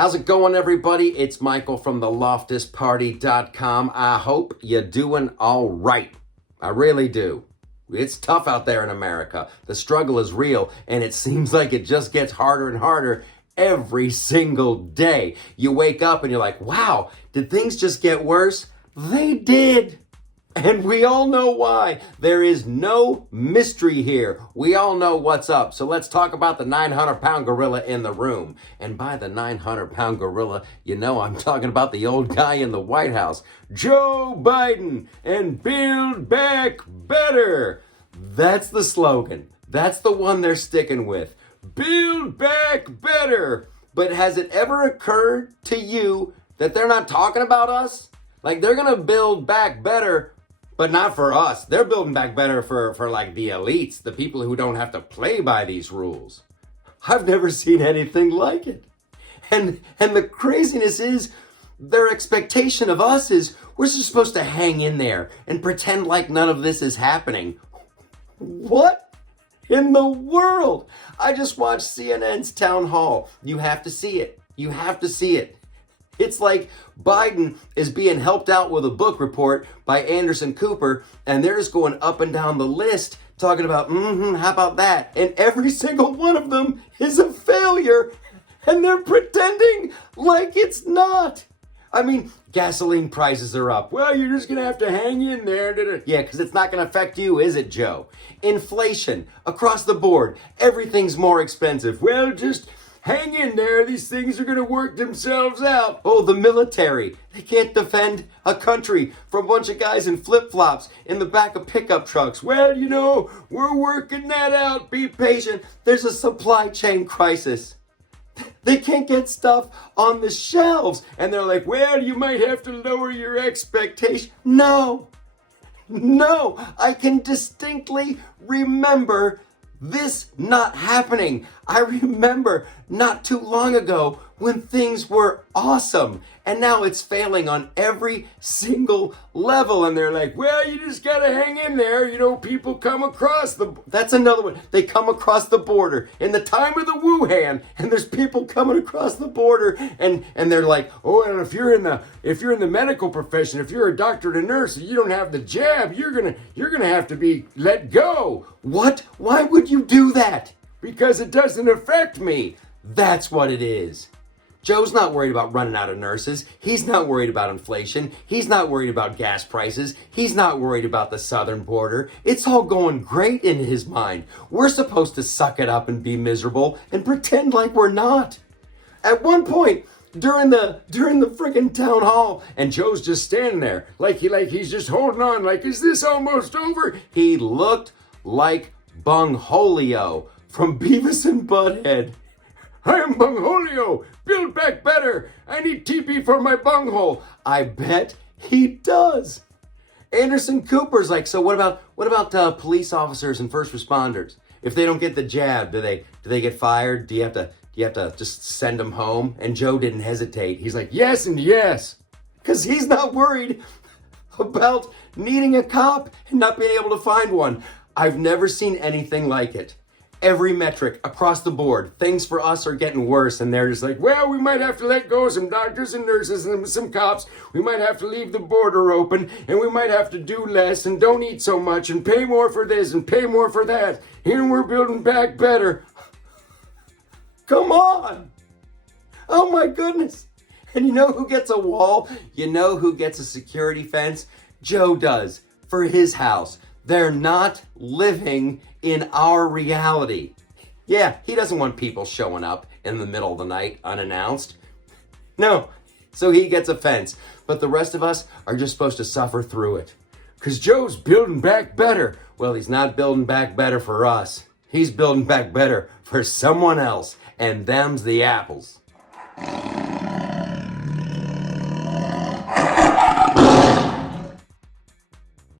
How's it going, everybody? It's Michael from the LoftusParty.com. I hope you're doing all right. I really do. It's tough out there in America. The struggle is real, and it seems like it just gets harder and harder every single day. You wake up and you're like, wow, did things just get worse? They did. And we all know why. There is no mystery here. We all know what's up. So let's talk about the 900-pound gorilla in the room. And by the 900-pound gorilla, you know I'm talking about the old guy in the White House, Joe Biden, and Build Back Better. That's the slogan. That's the one they're sticking with. Build Back Better. But has it ever occurred to you that they're not talking about us? Like, they're going to build back better, but not for us. They're building back better for like the elites, the people who don't have to play by these rules. I've never seen anything like it. And the craziness is, their expectation of us is we're just supposed to hang in there and pretend like none of this is happening. What in the world? I just watched CNN's town hall. You have to see it. You have to see it. It's like Biden is being helped out with a book report by Anderson Cooper, and they're just going up and down the list talking about, how about that? And every single one of them is a failure, and they're pretending like it's not. I mean, gasoline prices are up. Well, you're just going to have to hang in there. Yeah, because it's not going to affect you, is it, Joe? Inflation across the board. Everything's more expensive. Well, just hang in there. These things are going to work themselves out. Oh, the military. They can't defend a country from a bunch of guys in flip-flops in the back of pickup trucks. Well, you know, we're working that out. Be patient. There's a supply chain crisis. They can't get stuff on the shelves. And they're like, well, you might have to lower your expectation. No, I can distinctly remember this not happening. I remember not too long ago when things were awesome, and now it's failing on every single level. And they're like, well, you just gotta hang in there. You know, people come across that's another one. They come across the border in the time of the Wuhan, and there's people coming across the border, and they're like, oh, and if you're in the medical profession, if you're a doctor and a nurse, and you don't have the jab, you're gonna have to be let go. What? Why would you do that? Because it doesn't affect me. That's what it is. Joe's not worried about running out of nurses. He's not worried about inflation. He's not worried about gas prices. He's not worried about the southern border. It's all going great in his mind. We're supposed to suck it up and be miserable and pretend like we're not. At one point, during the friggin' town hall, and Joe's just standing there like he's just holding on, like, is this almost over? He looked like Bungholio from Beavis and Butthead. I am Bungholio. Build back better. I need TP for my bunghole. I bet he does. Anderson Cooper's like, so what about police officers and first responders? If they don't get the jab, do they get fired? Do you have to just send them home? And Joe didn't hesitate. He's like, yes and yes. Because he's not worried about needing a cop and not being able to find one. I've never seen anything like it. Every metric across the board, things for us are getting worse, and they're just like, well, we might have to let go of some doctors and nurses and some cops. We might have to leave the border open, and we might have to do less and don't eat so much and pay more for this and pay more for that. Here we're building back better. Come on. Oh my goodness. And you know who gets a wall? You know who gets a security fence? Joe does, for his house. They're not living in our reality. Yeah, he doesn't want people showing up in the middle of the night unannounced. No, so he gets a fence. But the rest of us are just supposed to suffer through it. Because Joe's building back better. Well, he's not building back better for us. He's building back better for someone else. And them's the apples.